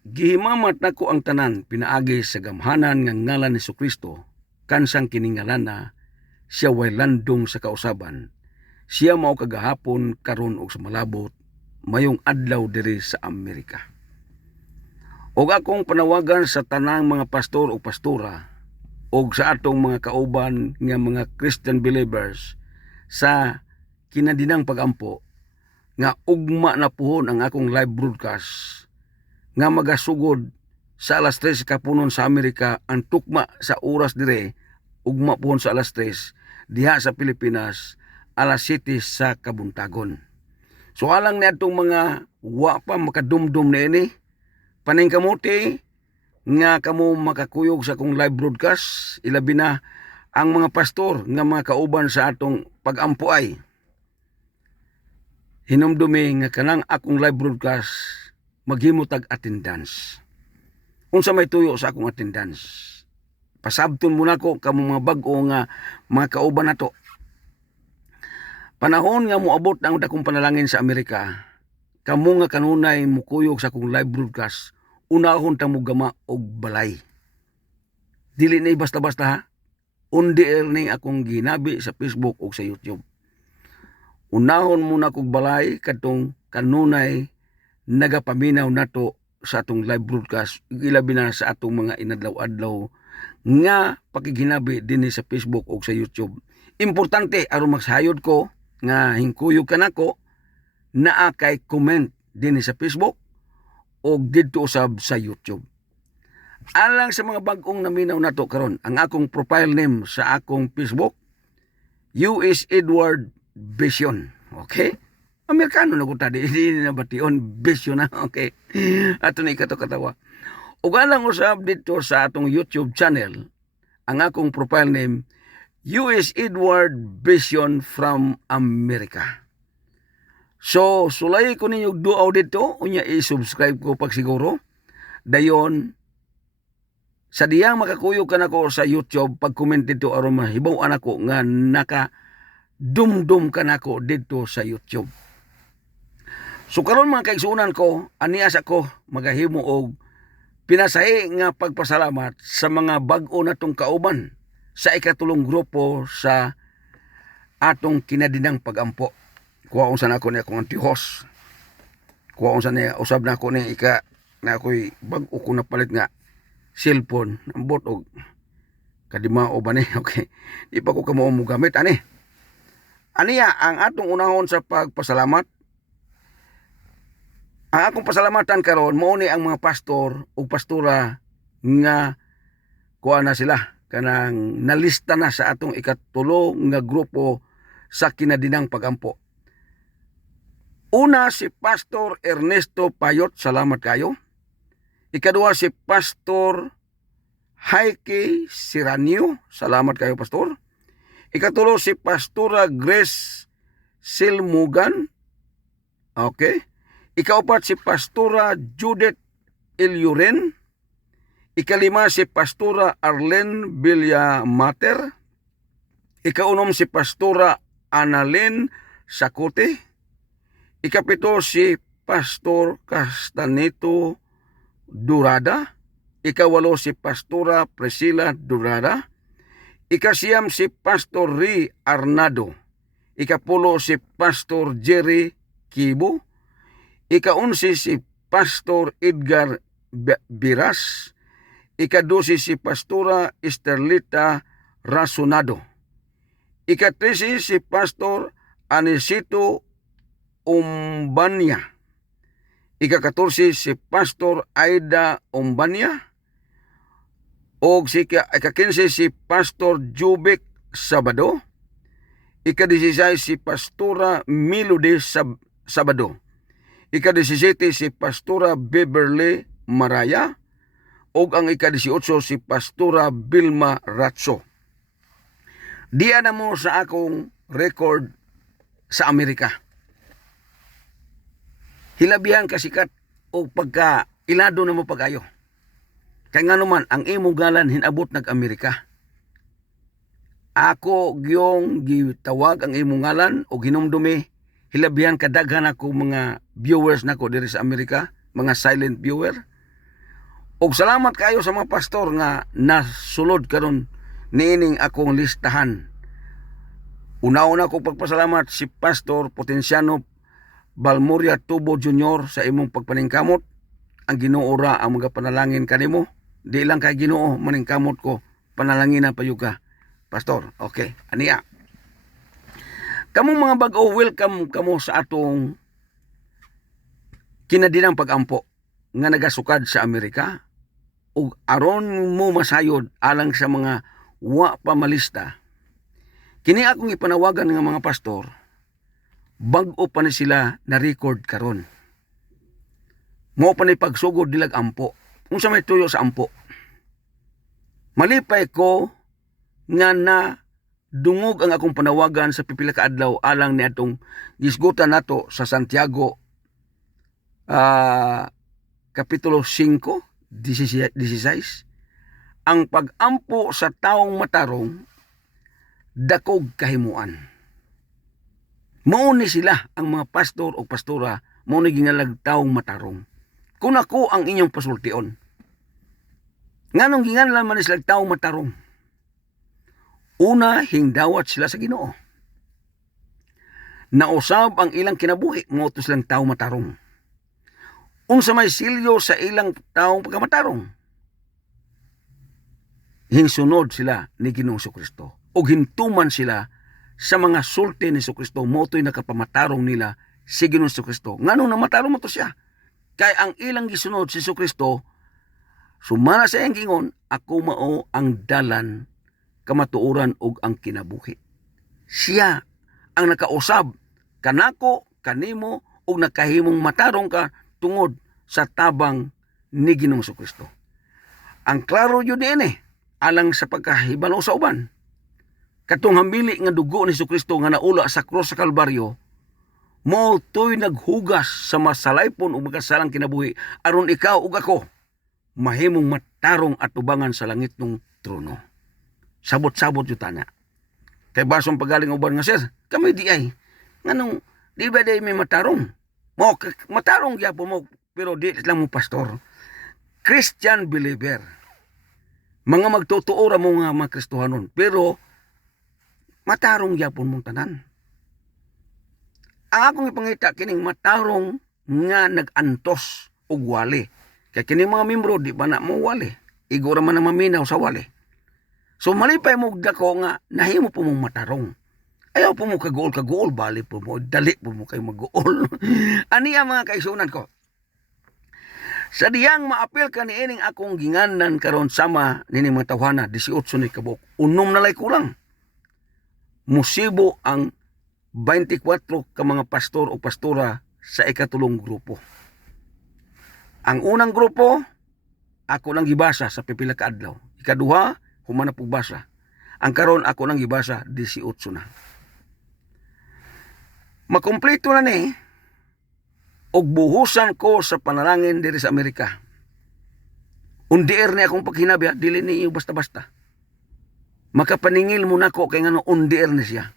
Gihimamat nako ang tanan pinaagi sa gamhanan nga ngalan ni Jesucristo kansang kiningalan na siya way landong sa kausaban. Siya mao kagahapon karon og sa malabot mayong adlaw diri sa Amerika. Og akong panawagan sa tanang mga pastor o pastora og sa atong mga kauban nga mga Christian believers sa kinadinang pagampo nga ugma na puhon ang akong live broadcast nga magasugod sa alas 3 kapunon sa Amerika ang tukma sa oras dire ugma puhon sa alas 3 diha sa Pilipinas alas 7 sa kabuntagon. So alang ni atong mga wa pa makadumdum niini paning kamuti nga kamo makakuyog sa akong live broadcast, ilabi na ang mga pastor nga mga kauban sa atong pagampo ay hinumdumi nga kanang akong live broadcast maghimo tag attendance. Unsa may tuyo sa akong attendance? Pasabton mo nako kamo mga bag-o nga mga kauban nato. Panahon nga moabot ang dakong panalangin sa Amerika, kamo nga kanunay mukuyog sa akong live broadcast, unahon ta mo gama og balay. Dili na basta-basta ha. Undi ni akong ginabi sa Facebook o sa YouTube. Unahon muna kog balay katong kanunay nagapaminaw nato sa atong live broadcast, ilabi na sa atong mga inadlaw-adlaw nga pakiginabi dinhi sa Facebook o sa YouTube. Importante aron magsayod ko nga hingkuyog kanako naa kay comment dinhi sa Facebook o didto usab sa YouTube. Alang sa mga bag-ong naminaw nato karon, ang akong profile name sa akong Facebook US Edward Vision. Okay? Amerikano na ko tadi, hindi na bation Vision na. Okay. Ato ni katawa. Ug alang usab dito sa atong YouTube channel, ang akong profile name US Edward Vision from America. So, sulay ko ninyo duaw dito, unya i-subscribe ko pag siguro. Dayon, sa diyang makakuyog ka na ko sa YouTube, pag-comment dito aron mahibaw ako nga naka-dumdum ka na ko dito sa YouTube. So, karon mga kaigsunan ko, anias ako magahimo og pinasahi nga pagpasalamat sa mga bag-o natong kauban sa ikatulong grupo sa atong kinadinang pagampo. Kuwaon sa nako ni akong antihos. Kuwaon sa niya, usab na ako ni ika na ako'y bag-o ko napalit nga cellphone. Ambot og kadima o ba ni? Okay. Di pa ko kamo mo gamit. Aniya, ang atong unahon sa pagpasalamat. Ang akong pasalamatan karon mao ni ang mga pastor o pastora nga kuha na sila. Kanang nalista na sa atong ikatulo nga grupo sa kinadinang pagampo. Una si Pastor Ernesto Payot, salamat kayo. Ikaduha si Pastor Heike Siranio, salamat kayo pastor. Ikatulo si Pastora Grace Silmugan. Okay. Ikaupat si Pastora Judith Ilyuren. Ikalima si Pastora Arlene Villamater. Ikaunom si Pastora Annalyn Sacote. Ikapito si Pastor Castanito Durada. Ikawalo si Pastora Priscilla Durada. Ikasiyam si Pastor Ri Arnado. Ikapulo si Pastor Jerry Kibo. Ikaunsi si Pastor Edgar Biras. Ikadusi si Pastora Esterlita Rasonado. Ikatrisi si Pastor Anisito Umbanya. Ikakatorsi si Pastor Aida Umbanya. O ikakinsi si Pastor Jubik Sabado. Ikadisisay si Pastora Melody Sabado. Ikadisisiti si Pastora Beverly Maraya. O ang ika-18 si Pastora Vilma Ratso. Diyan na mo sa akong record sa Amerika. Hilabihan kasikat o pagka ilado na mo pagayo. Kaya nga naman, ang imong galan hinabot nag-Amerika. Ako giyong gitawag ang imong ngalan o ginumdumi, hilabihan kadaghan ako mga viewers nako diri sa Amerika, mga silent viewer. Og salamat kayo sa mga pastor nga nasulod karon niining akong listahan. Una-una ko pagpasalamat si Pastor Potenciano Balmuria Tubo Jr. sa imong pagpaningkamot. Ang Ginoo ra ang mga panalangin kanimo. Di lang kay Ginoo maningkamot ko, panalangin pa yuga. Pastor, okay, aniya. Kamong mga bag-o, welcome kamo sa atong kinadinang pagampo nga nagasukad sa Amerika. Ug aron mo masayod alang sa mga wa pamalista. Kini akong ipanawagan ng mga pastor, bag-o pa ni sila na record karon. Mo pa ni pagsugod dilag ampo. Unsa may tuyo sa ampo? Malipay ko nga na dungog ang akong panawagan sa pipila ka adlaw alang ni atong gisgutan nato sa Santiago Kapitulo 5, 16. Ang pag-ampo sa taong matarong dakog kahimuan. Mao ni sila ang mga pastor o pastora, mao ni gingalag taong matarong. Kung ako ang inyong pasultion, nganong ginganlan man sila taong matarong? Una, hingdawat sila sa Ginoo. Nausab ang ilang kinabuhi, mao to silang taong matarong. Unsa may silyo sa ilang taong pagkamatarong? Hinsunod sila ni Ginoong Kristo. O hintuman sila sa mga sulti ni Kristo, moto'y nakapamatarong nila si Ginoong Kristo. Nganong namatarong mo to siya? Kaya ang ilang gisunod si Kristo, sumala sa iyang gingon, ako mao ang dalan, kamatuoran ug ang kinabuhi. Siya ang nakausab kanako, kanimo, ug nakahimong matarong ka tungod sa tabang ni Ginoong Kristo. Ang klaro yun alang sa pagkahibalo sa uban. Katong hambili nga dugo ni Kristo nga naula sa krus sa Kalbaryo, mo to'y naghugas sa masalaypon o magkasalang kinabuhi, aron ikaw ug ako mahimong matarong atubangan sa langit ng trono. Sabot-sabot yung tana. Kay basong pagaling uban nga, sir, kami di ay. Nganong, di ba di may matarong? Mo, matarong gyapon mo, pero di lang mo pastor. Christian believer. Mga magtutuora mo nga mga Kristohanon, pero matarong gyapon mong tanan. Ang akong ipangita kining matarong nga nagantos og wali. Kaya kining mga membro di ba na mo wali. Igora man na maminaw sa wali. So malipay mo dako nga nahimo po mong matarong. Ayaw po mo kagool, bali po mo, dali po mo kayo mag-gool. Ani ang mga kaisunan ko. Sa diyang maapil ka ni ining akong ginganan karon sama nini mga tawhana, 18 ni kabuk. Unom na lay kulang. Musibo ang 24 ka mga pastor o pastora sa ikatulong grupo. Ang unang grupo, ako lang gibasa sa pipila ka adlaw. Ikaduha, humana po basa. Ang karon ako lang gibasa, 18 na. Makumpleto na ni, og buhusan ko sa panalangin diri sa Amerika. Undier ni akong paghinabi, dili ni basta-basta. Makapaningil mo na ko kay nga undier ni siya.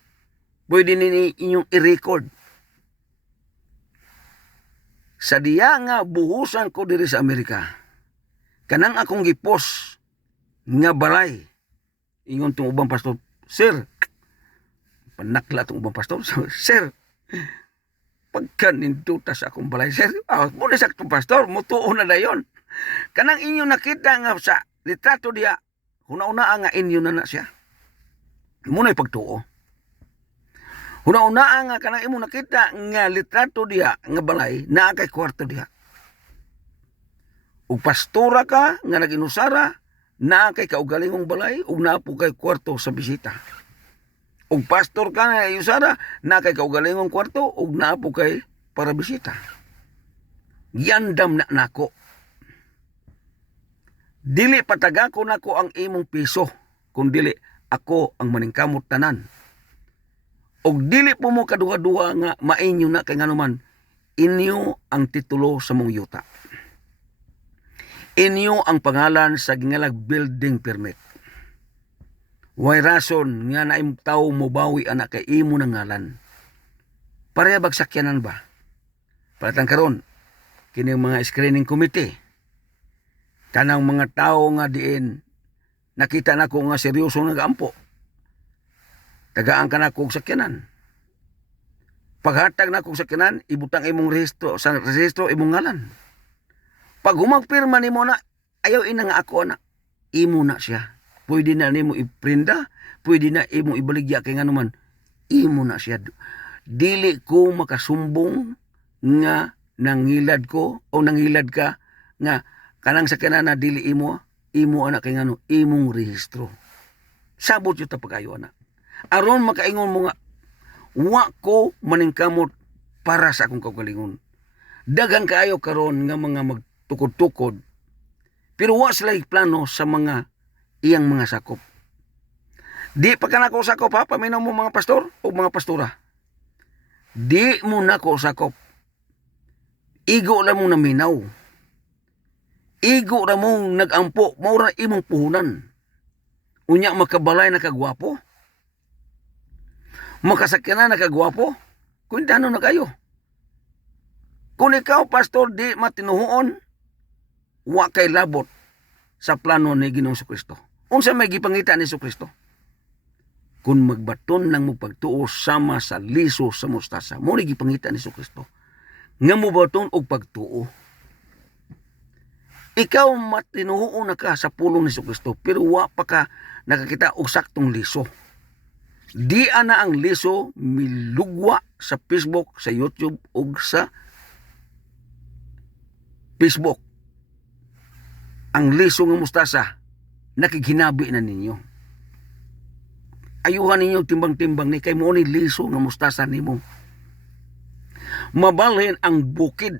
Pwede ni inyong i-record. Sa diya nga buhusan ko diri sa Amerika, kanang akong gipos nga balay. Ingon tong ubang pastor, sir, panakla tong ubang pastor, sir, pagka ninduta sa akong balay, sir, muna sa akong pastor, mutuo na dayon. Kanang inyo nakita nga sa litrato diya, una-una nga inyo na siya. Muna'y pagtuo. Una-una nga kanang imo nakita nga litrato diya nga balay naa kay kwarto diya. Ug pastora ka nga naginusara naa kay kaugalingong balay ug naa po kay kwarto sa bisita. Ug pastor ka nga usara naa kay kaugalingong kwarto ug naa po kay para bisita. Yandam na nako. Dili patagako nako ang imong piso kun dili ako ang maningkamot tanan. Og dili po mo kaduha-duha nga mainyo na kay nganuman inyo ang titulo sa mong yuta. Inyo ang pangalan sa gingalag building permit. Way rason nga naim tao mo bawi anak kay imo nang ngalan. Pareha bagsakyanan ba? Palatang karon kini mga screening committee. Kanang mga tao nga diin, nakita na ko nga seryoso nag-ampo. Tagaan ka na kong sakyanan. Paghatag na kong sakyanan, ibutang imong rehistro, sa rehistro imong ngalan. Pag humagpirma nimo na, ayaw ina nga ako na, imo na siya. Pwede na nimo iprinda, pwede na imo ibaligya kay nga naman, imo na siya. Dili ko makasumbong nga nangilad ko o nangilad ka nga kanang sakyanan na dili imo anak kay ngano imong rehistro. Sabot yung tapagayo na. Aron makaingon mo nga wa ko maningkamot para sa akong kaugalingon. Daghang kaayo karon nga mga magtukod-tukod pero wa sila plano sa mga iyang mga sakop. Di pa ka na ko sakop ha, paminaw mo mga pastor o mga pastora. Di mo na ko sakop. Igo na mo naminaw. Igo na mo nagampo, maura imong puhunan. Unya makabalay na kagwapo. Makasakyan na kagwapo. Kuntano na kayo. Kung ikaw, pastor, di matinuhoon, wa kay labot sa plano ni Ginoong Jesucristo. Unsa may gipangita ni Jesucristo? Kung magbaton ng magpagtuo sama sa liso sa mustasa, mo ni gipangita ni Jesucristo. Nga mo baton og pagtuo. Ikaw matinuhoon na ka sa pulong ni Jesucristo, pero wa pa ka nakakita og saktong liso. Di ana ang liso milugwa sa Facebook, sa YouTube ug sa Facebook. Ang liso nga mustasa nakiginabi na ninyo. Ayuhan ninyo timbang-timbang ni kay mo ni liso nga mustasa nimo. Mabalhin ang bukid.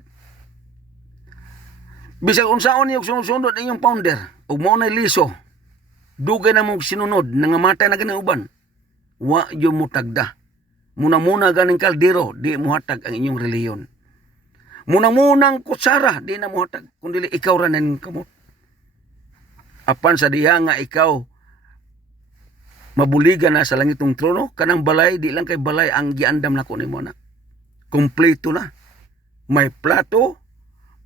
Bisag unsaon niyo sunod-sunod inyong founder ug mo na liso. Dugay na mong sinunod nangamatay na ganing uban. Wa yo mo tagda. Muna-muna ganing kaldero, di mo hatag ang inyong reliyon. Muna-munang kutsara, di na mo hatag. Kundi ikaw ra nin kamot. Apan sa diha nga ikaw mabuligan na sa langitong trono, kanang balay, di lang kay balay ang giandam nako nimo na. Kompleto na. May plato,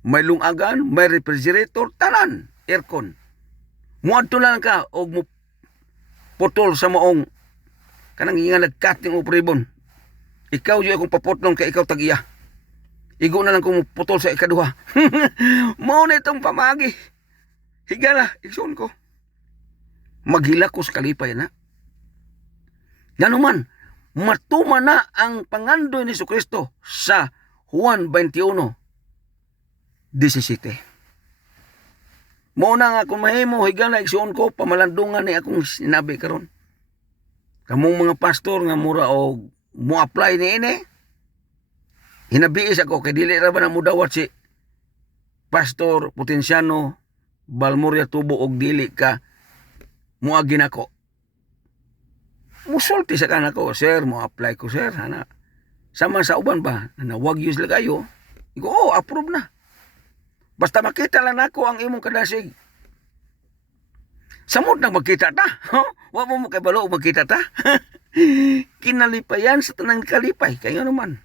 may lungagan, may refrigerator, tanan, aircon. Muadto lang ka og mo putol sa maong kanang nga nagkating o pribon. Ikaw yung akong paputlong kay ikaw tag-iya. Igo na lang kung putol sa ikaduha. Mao na itong pamagi. Higala, igsoon ko. Maghila ko sa kalipay na. Ganuman, matuma na ang pangandoy ni Jesucristo sa Juan 21:17. Mao na nga kung mahimo, higala, igsoon ko, pamalandungan ni akong sinabi karon. Kamong mga pastor nga mura o mo-apply ni ini, hinabiis ako kay dili ra ba na mudawat si Pastor Potensiano Balmoria Tubo og dili ka muagi nako. Musulti sa kanako, sir, mo-apply ko sir, ana. Sama sa uban ba na wag use lagayo. Igo, oh, approve na. Basta makita lang nako ang imong kadasig. Samot nang magkita ta. Wa mo kay balo magkita ta. Kinalipayan sa tanang kalipay. Kaya naman.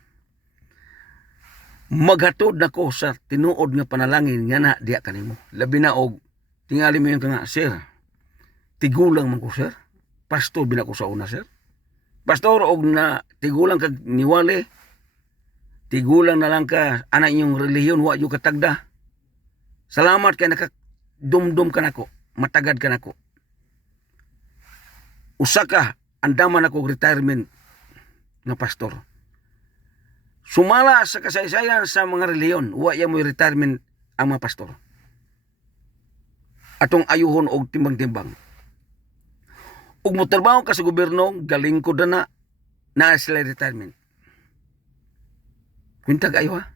Maghatod nako sa tinuod nga panalangin nga na diya kanimo. Labi na og tingali mo yung nga, sir. Tigulang man ko, sir. Pastor binako sa una, sir. Pastor og na tigulang kag niwali. Tigulang na lang ka ana inyong relihiyon wa yu katagda. Salamat kay nakadumdum ka nako. Matagad ka nako. Usa ka andaman ako retirement nga pastor. Sumala sa kasaysayan sa mga reliyon, wa ya mo retirement ang mga pastor. Atong ayuhon og timbang-timbang. Ug motrabaho ka sa gobyerno, galing ko na sila retirement. Kwinta kayo ha?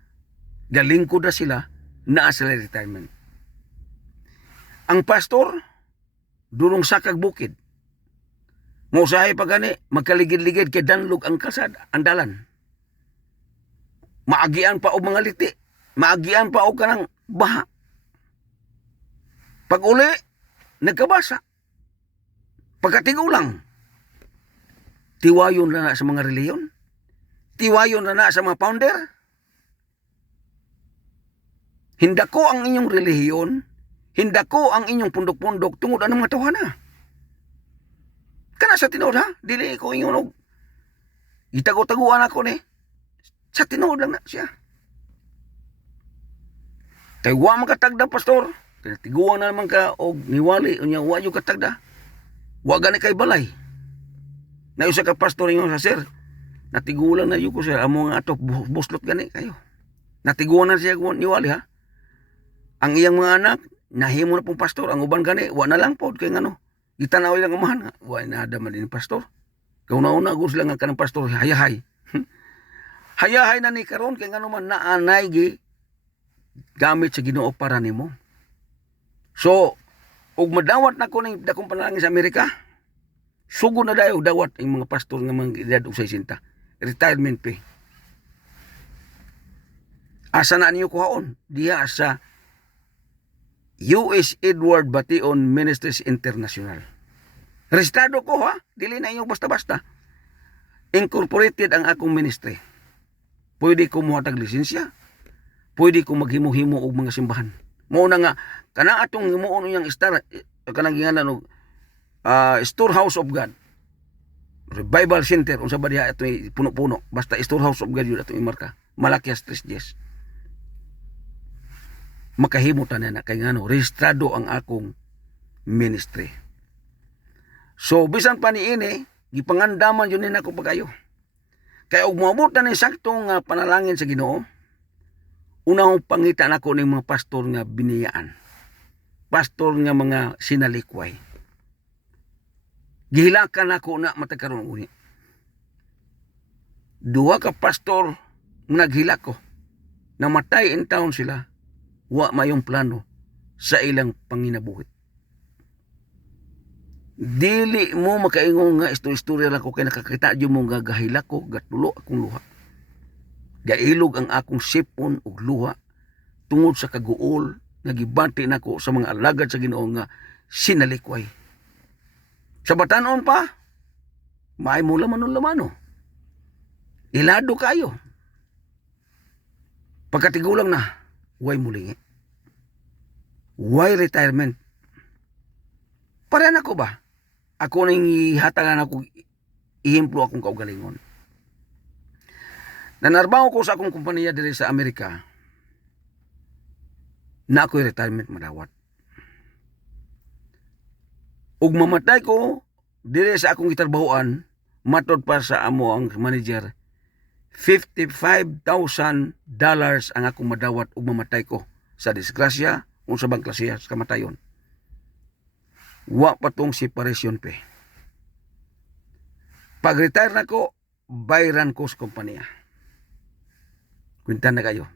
Galing ko na sila na sila retirement. Ang pastor, durong sakag bukid. Mausahay pa gani, magkaligid-ligid kay danlog ang kalsada, ang dalan. Maagian pa o mga liti. Maagian pa o kanang baha. Pag uli, nagkabasa. Pagkatigulang, tiwayon na sa mga reliyon. Tiwayon na sa mga founder. Hindako ang inyong relihiyon, hindako ang inyong pundok-pundok tungod anong mga tawhana. Kana sa tinuod ha, dili ko ingon og itago-taguan ako ni. Sa tinuod lang na siya. Kay wa man katagda pastor, kay tiguan na naman ka og niwali unya wa yo katagda. Wa gani kay balay. Na usa ka pastor ingon sa sir, natigulan na yo ko sa amo nga ato buslot gani kayo. Natiguan na siya niwali ha. Ang iyang mga anak nahimo na pong pastor, ang uban gani wa na lang pod kay ngano. Gitanaw lang amahan nga, wa na man din pastor. Kauna-una gusto lang nga kanang pastor hayahay. Hayahay na ni karon kay ngano man naanay gi gamit sa Ginoo para nimo. So, ug madawat na ko ning dakong panalangin sa Amerika, sugo na dayo dawat ang mga pastor nga mga edad og 60. Retirement pay. Asa na niyo kuhaon? Diha sa U.S. Edward Bation Ministries International. Registrado ko ha, dili na inyo basta-basta. Incorporated ang akong ministry. Pwede ko muhatag lisensya. Pwede ko maghimo-himo og mga simbahan. Mao na nga kana atong himuon yang star kanang gingalan og Storehouse of God. Revival Center unsa ba diha ato puno-puno basta Storehouse of God yun ato imarka. Malakias 3:10. Makahimo tanan na kay ngano rehistrado ang akong ministry. So bisan pa niini gipangandaman yun ni nako pagayo. Kay og moabot na ni sakto nga panalangin sa Ginoo, unang pangita nako ning mga pastor nga biniyaan. Pastor nga mga sinalikway. Gihilakan ako na matagkaroon uni. Duha ka pastor naghilak ko. Namatay in town sila. Wa mayong plano sa ilang panginabuhi. Dili mo makaingon nga istorya lang ko kay nakakita jud mo nga gahilak ko gatulo akong luha. Gailog ang akong sipon ug luha tungod sa kaguol nga gibanti nako sa mga alagad sa Ginoo nga sinalikway. Sa batanon pa, maay mo laman-lamano. Ilado kayo. Pagkatigulang na, way mulingi. Way retirement. Para na ko ba? Ako nang ihatagan ako, ihimplo akong kaugalingon. Nanarbaho ko sa akong kumpanya diri sa Amerika na ako'y retirement madawat. Ug mamatay ko diri sa akong gitrabahoan, matod pa sa amo ang manager, $55,000 ang akong madawat ug mamatay ko sa disgrasya unsa bang klase sa kamatayon. Wa pa tong separation pay. Pag-retire na ko, bayran ko sa kompanya. Kwenta na kayo.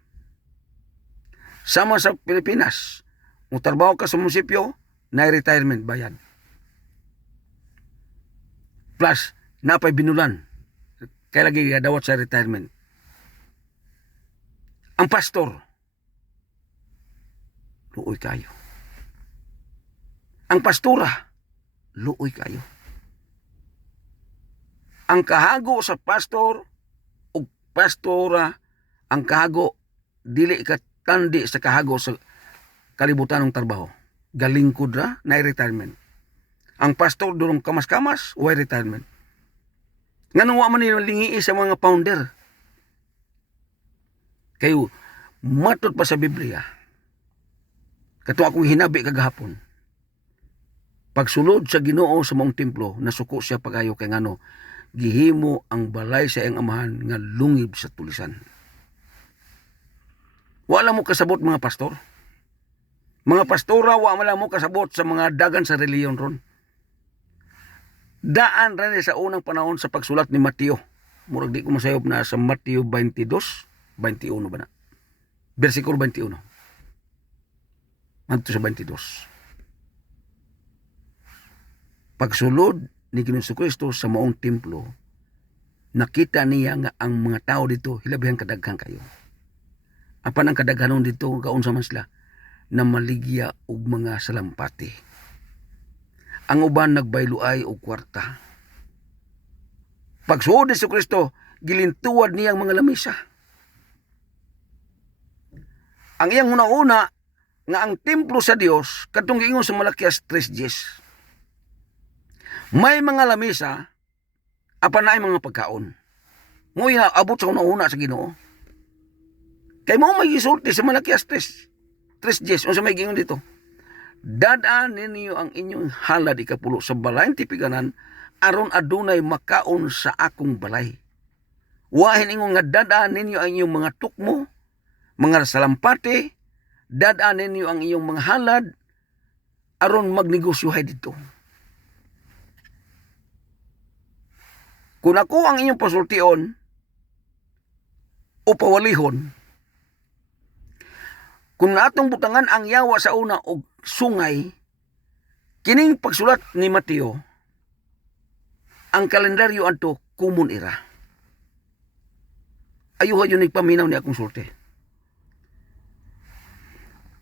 Sama sa Pilipinas, kung trabaho ka sa munisipyo, na retirement bayad. Plus, napay binulan. Kaya lagi dawat sa retirement. Ang pastor, luoy kayo. Ang pastora, luoy kayo. Ang kahago sa pastor o pastora, ang kahago, dili ka tandi sa kahago sa kalibutan ng trabaho. Galingkod ra, na retirement. Ang pastor, durong kamas-kamas, way retirement. Nga nung wa man nila lingi sa mga founder. Kayo, matod pa sa Biblia. Kato akong hinabi kagahapon. Pagsulod sa Ginoo sa maong templo, nasuko siya pagayo kay ngano, gihimo ang balay sa iyang amahan nga lungib sa tulisan. Wala mo kasabot mga pastor. Mga pastora, wala mo kasabot sa mga dagan sa reliyon ron. Daan rin sa unang panahon sa pagsulat ni Mateo. Murag di ko masayop na sa Mateo 22, 21 ba na? Versikulo 21. Anto sa 22. Pagsulod ni Ginoong Kristo sa maong templo, nakita niya nga ang mga tao dito hilabihan kadaghan kayo. Apan ang kadaghanon dito kaunsa man sila na maligya og mga salampati. Ang uban nagbayluay og kwarta. Pagsuod ni Kristo, gilintuwad niyang mga lamisa. Ang iyang una-una nga ang templo sa Dios kadtong giingon sa Malakias 3:10. May mga lamisa apan naay mga pagkaon. Mo abot sa una sa Ginoo. Kay mo may gisulti sa Malakias 3:10 unsa may giingon dito? Dadaan ninyo ang inyong halad ikapulo sa balayng tipiganan aron adunay makaon sa akong balay. Wahin ingon nga dadaan ninyo ang inyong mga tukmo, mga salampate, dadaan ninyo ang inyong mga halad aron magnegosyohay dito. Kung ako ang inyong pasultion o pawalihon, kung natong butangan ang yawa sa una og sungay, kining pagsulat ni Mateo, ang kalendaryo adto kumon era. Ayuha yun nagpaminaw ni akong sulti.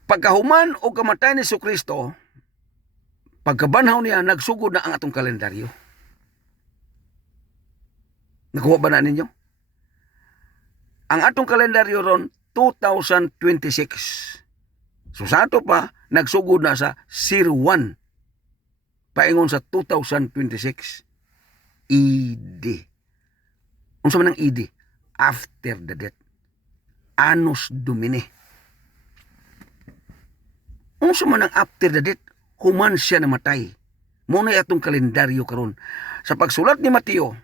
Pagkahuman o kamatay ni Jesucristo, pagkabanhaw niya, nagsugod na ang atong kalendaryo. Nakuha ba na ninyo? Ang atong kalendaryo ron, 2026. So sa ato pa, nagsugod na sa 01. Paingon sa 2026. ED. Unsa man ang ED? After the death. Annus Domini. Unsa man ang after the death? Human siya namatay. Muna atong kalendaryo karon. Sa pagsulat ni Mateo,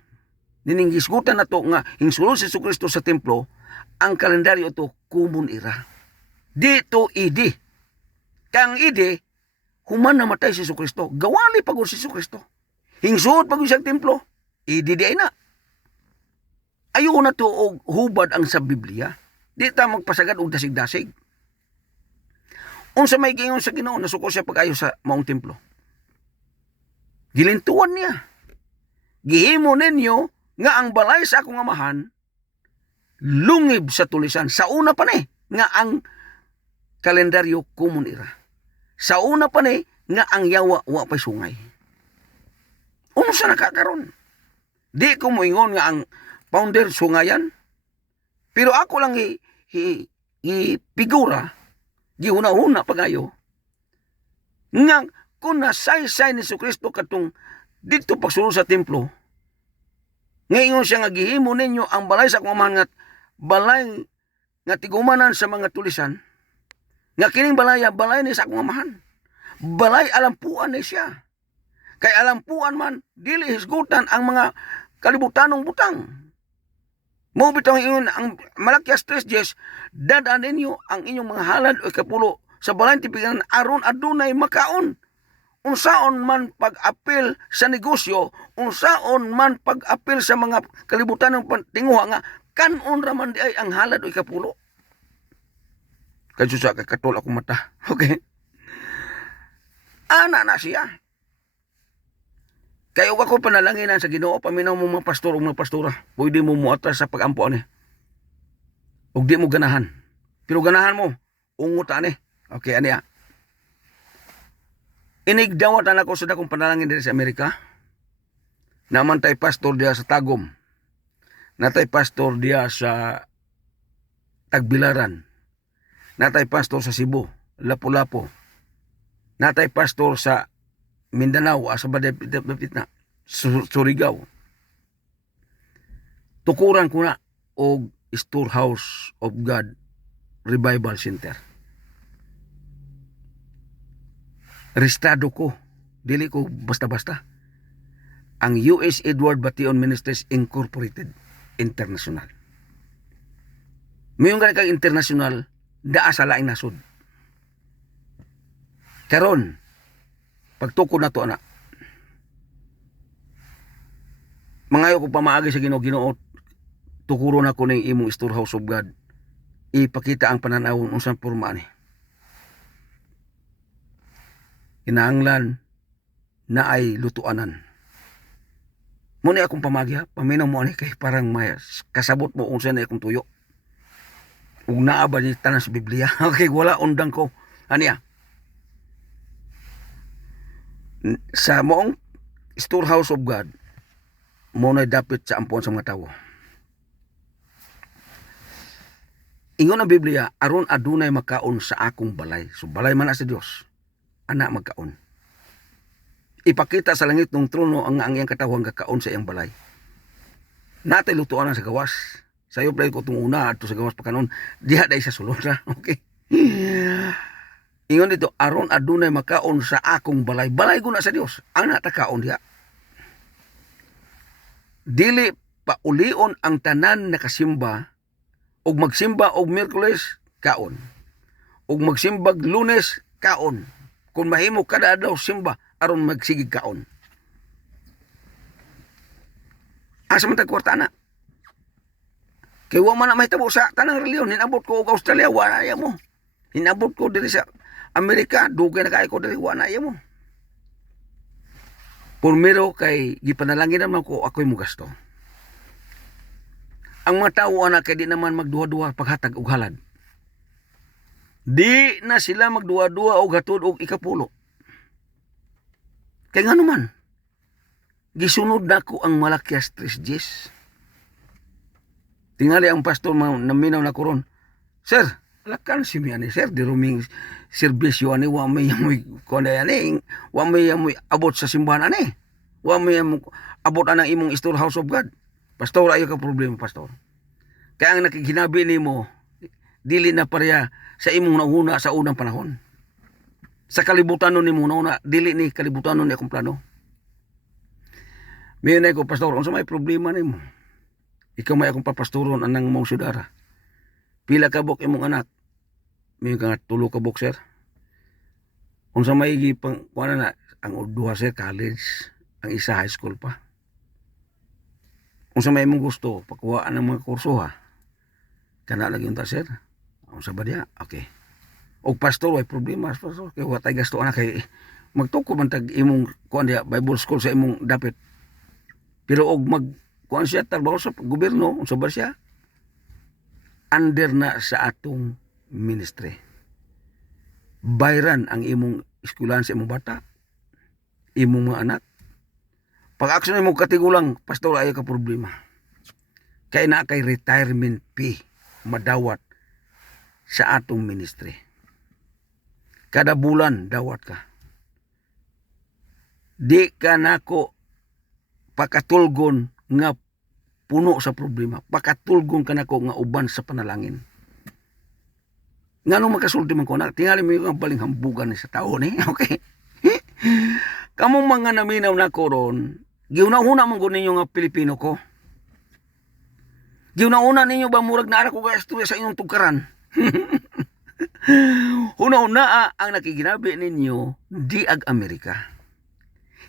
nininggisgutan na to nga hingsulod si Jesucristo sa templo, ang kalendaryo to kumon era. Dito idi. Kang idi, human namatay si Jesucristo. Gawali pagod si Jesucristo. Hingsulod pagod sa templo. Idi di ay na. Ayaw na to og hubad ang sa Biblia. Di ta magpasagad og dasig-dasig. Unsa may gingon sa Ginoo, nasuko siya pag-ayo sa maong templo. Gilintuan niya. Gihimo ninyo nga ang balay sa akong amahan lungib sa tulisan. Sa una pa ni nga ang kalendaryo kumon era. Sa una pa ni nga ang yawa wa pay sungay. Unsa nakakaron? Di ko moingon nga ang founder sungayan. Pero ako lang figura gihuna-huna pagayo nga kung nasaysay ni Jesucristo katong dito pagsulod sa templo, ngayon siya nga gihimo ninyo ang balay sa akong amahan nga balay nga tigumanan sa mga tulisan, nga kining balay ni sa akong amahan. Balay alampuan ni siya. Kay alampuan man, dili hisgutan ang mga kalibutanong butang. Mo bitaw ang Malakias 3:10, dadaan ninyo ang inyong mga halad o ikapulo sa balayng tipiganan aron adunay makaon. Unsaon man pag-apil sa negosyo, unsaon man pag-apil sa mga kalibutan ng tinguha nga, kanon raman di ay ang halad o ikapulo. Kadyo sa kakatol akong mata. Okay? Ana na siya. Kaya ako panalanginan sa Ginoo, paminaw mo mga pastor o mga pastora, pwede mo muatras sa pag-ampo ani. Ug di mo ganahan. Pero ganahan mo, ungot ani. Okay, ani ya. Inigdawatan ako sa dakong panalangin diri sa Amerika. Naman tay pastor diya sa Tagum. Natay pastor diya sa Tagbilaran. Natay pastor sa Cebu, Lapu-Lapu. Natay pastor sa Mindanao, asa ba dapit na Surigao. Tukuran ko na og Storehouse of God Revival Center. Restado ko, dili ko basta-basta. Ang U.S. Edward Bation Ministries Incorporated International. Mayong kang international, daa sa laing nasod. Karon, pagtukod na to anak. Mangayo ko pamaagi sa Ginoo, tukuron ako ning imong Storehouse of God. Ipakita ang pananawon unsang porma ni. Kinahanglan na ay lutuanan. Muna akong pamagi ha, paminaw mo ani kay parang may kasabot mo unsa na akong tuyo. Ug naa ba ni tanan sa Biblia? Okay, wala undang ko. Aniya. Sa moong Storehouse of God, mo na dapit sa ampon sa mga tawo. Ingon ang Biblia, aron adunay makaon sa akong balay. So balay man na sa Dios. Ana magkaon. Ipakita sa langit ng trono ang iyang katawang kakaon sa iyang balay. Natay lutuan na sa gawas. Sayo play ko itong una at sa gawas pakanon. Diha day sa sulod na. Okay. Ingon dito, aron adunay makaon sa akong balay. Balay ko na sa Dios. Ang natakaon diha. Dili paulion ang tanan na kasimba og magsimba og Miyerkules, kaon. Og magsimbag Lunes, kaon. Kung mahimo kada adlaw simba aron magsigig kaon. Asa man tag kwarta na? Kay wa man na mahitabo sa tanang reliyon, hinabot ko og Australia, wa na mo. Hinabot ko diri sa Amerika, dugay na kay ko diri, wa na mo. Purmiro kay gipanalangin naman ko ako'y mo gasto. Ang mga tao na kay di naman magduha-duha paghatag og halad. Di na sila magduha-duha og hatod og ikapulo. Kay ngano man, gisunod nako ang Malakias 3:10. Tingali ang pastor naminaw na koron. Sir, lakan si mi ani sir, di ruming serbisyo ani wa may amoy kon ani, wa may amoy abot sa simbahan ani. Wa may abot anang imong storehouse of God. Pastor, ayo ka problema, pastor. Kaya ang nakikinabi nimo dili na pareha sa imong nauna sa unang panahon. Sa kalibutan ni mo nauna, dili ni kalibutan ni akong plano. Minay ko, pastor, unsa may problema nimo? Ikaw may akong papastoron anang mong sudara. Pila ka bok imong anak? May ka tulo ka bok, sir. Unsa may gipang kuana na ang duha sir college, ang isa high school pa. Unsa may imong gusto pakuhaan ng mga kurso ha? Kana lagi unta sir. Unsa ba diha? Okay. Og pastor way problema pastor kay wa tay gasto ana kay magtuko man tag imong kuan diha Bible school sa imong dapit. Pero og mag kuan siya trabaho sa gobyerno, unsa ba siya? Under na sa atong ministry. Bayran ang imong eskwelahan sa imong bata, imong mga anak. Pag-aksyon mo katigulang, pastor, ayaw ka problema. Kaya na kay retirement fee madawat sa atong ministry. Kada bulan, dawat ka. Di ka nako pakatulgon nga puno sa problema. Pakatulgon ka nako nga uban sa panalangin. Nga nung makasulti man ko na, tingali mo yung baling hambugan sa tao ni. Okay? Kamong mga naminaw na ko ron, giuna-una mong ninyo nga Pilipino ko. Giuna-una ninyo ba murag na ko ka istorya sa inyong tugkaran? Una-una ang nakiginabi ninyo di ag Amerika.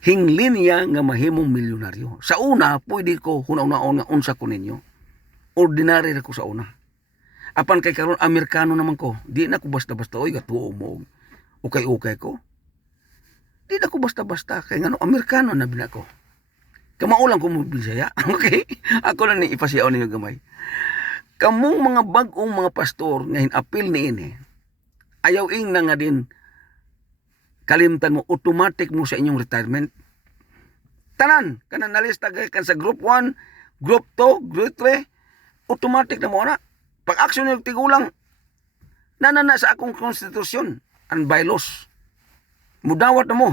Hinglin niya nga mahimong milyonaryo. Sa una, pwede ko una-una nga unsa ko ninyo. Ordinary ko sa una. Apan kay karon Amerikano naman ko, di na ko basta-basta oy gatuo mo. Okay ko. Di na ko basta-basta kay ngano Amerikano na bina ko. Kamaulang ko mo Bisaya. Okay? Ako na ni ipasiyaw ninyo gamay. Kamong mga bag-ong mga pastor nga hinapil ni ini. Ayaw ing na nga din kalimtan mo automatic mo sa inyong retirement. Tanan kanang nalista kan sa group 1, group 2, group 3, automatic na mo na. Pag action yung tigulang, nanana sa akong konstitusyon, ang bylaws. Mudawat na mo.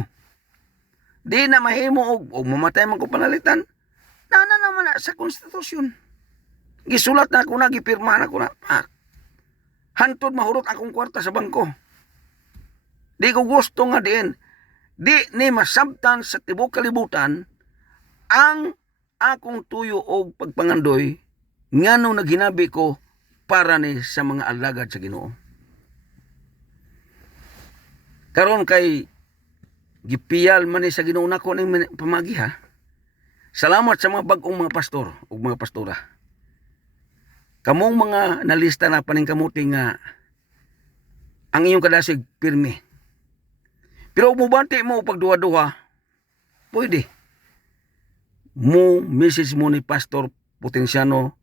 Di na mahimo og mamatay man ko panalitan, nanana naman na sa konstitusyon. Gisulat na ako na, gipirma na ako na. Hantod mahurot akong kwarta sa bangko. Di ko gusto nga diin. Di ni masabtan sa tibok kalibutan ang akong tuyo og pagpangandoy ngano naghinabi ko para ni sa mga alagad sa Ginoo. Karon kay gipiyal man ni sa Ginoo nako ning pamagi ha. Salamat sa mga bag-ong mga pastor ug mga pastora. Kamong mga nalista na paning kamuti nga ang inyong kadasig pirmi. Pero mubanti mo pag duha-duha, pwede. Message mo ni Pastor Potensiano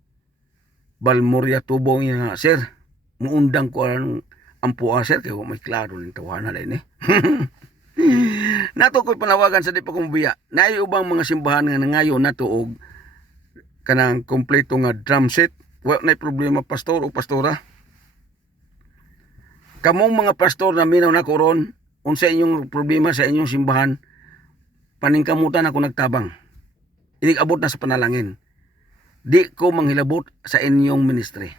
Balmoria Tubong nga, sir, muundang ko ang puwa, sir, kaya may klaro ng tawanan na ini. Nato ko'y panawagan sa di pa kumbiya. Naay ubang mga simbahan nga nangayo nato og kanang kompleto nga drum set. Wa na'y problema pastor o pastora. Kamong mga pastor na minaw na koron, unsa inyong problema sa inyong simbahan, paningkamutan ako nagtabang. Inig-abot na sa panalangin. Di ko manghilabot sa inyong ministry.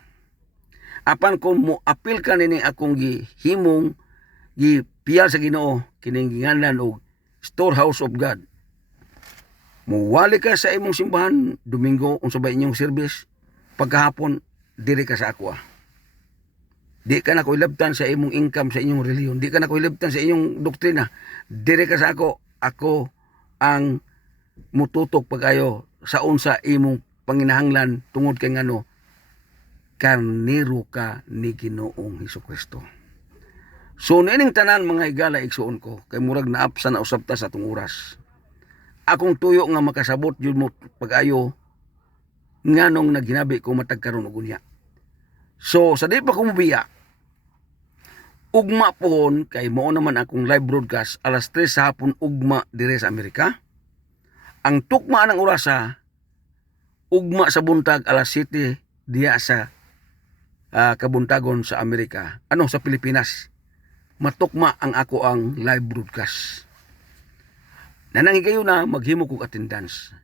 Apan kung mo apil ka nini akong gihimong gipiyal sa Ginoo kining ginganlan og storehouse of God. Muwali ka sa imong simbahan Domingo unsa ba inyong service, pagkahapon diri ka sa ako. Di ka na ko ilabtan sa imong income sa inyong reliyon, di ka na ko ilabtan sa inyong doktrina. Diri ka sa ako, ako ang mututok pagayo sa unsa imong panginahanglan tungod kay ngano karnero ka ni Ginoong Hesukristo. So nining tanan mga higala igsuon ko kay murag naapsa na usab ta sa atong oras. Akong tuyo nga makasabot jud mo pag-ayo nganong naghinabi ko matag karon og unya. So sa di pa ko mobiya, ugma pohon kay mao naman akong live broadcast alas 3 sa hapon ugma dire sa Amerika. Ang tukma ng orasa ugma sa buntag alas 7 diya sa kabuntagon sa Amerika, sa Pilipinas. Matukma ang ako ang live broadcast. Nanangigayo na maghimo kog attendance.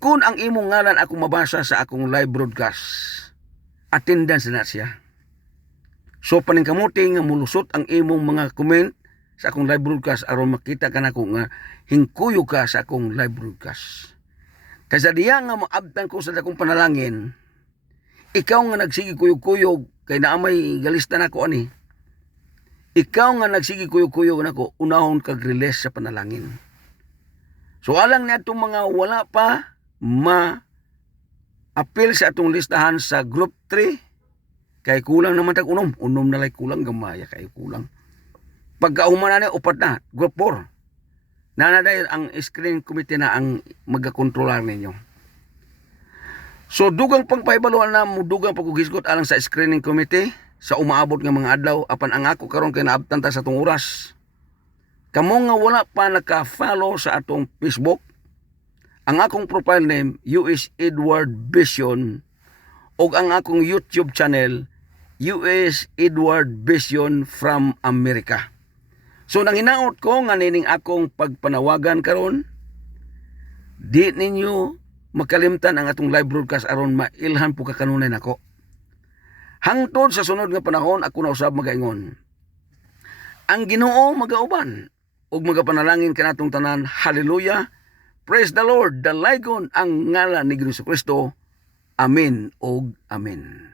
Kung ang imong ngalan ako mabasa sa akong live broadcast, attendance na siya. So paningkamuti nga mulusot ang imong mga comment sa akong live broadcast aron makita ka nako nga hingkuyo ka sa akong live broadcast. Kaysa diya nga maabtan ko sa akong panalangin, ikaw nga nagsigi kuyog-kuyog kay naamay galista nako ani. Ikaw nga nagsigi kuyog-kuyog nako, unahon kag release sa panalangin. So alang na itong mga wala pa ma-appeal sa atong listahan sa group 3, kay kulang naman tag unom na lay kulang gamaya kay kulang. Pagkauman na upat na, group 4. Nanaday ang screening committee na ang magakontrolar ninyo. So dugang pang pahibaluan na mo dugang pagkugisgot alang sa screening committee sa umaabot nga mga adlaw apan ang ako karon kay naabtan ta sa atong oras. Kamo nga wala pa naka-follow sa atong Facebook, ang akong profile name US Edward Vision ug ang akong YouTube channel US Edward Vision from America. So nanginaot ko nga nining akong pagpanawagan karon, di ninyo makalimtan ang atong live broadcast aron mailhan po kakanunay nako. Hangtod sa sunod nga panahon ako na usab magaingon. Ang Ginoo magauban ug magapanalangin kanatong tanan. Hallelujah. Praise the Lord. Dalaygon ang ngalan ni Kristo. Amen ug amen.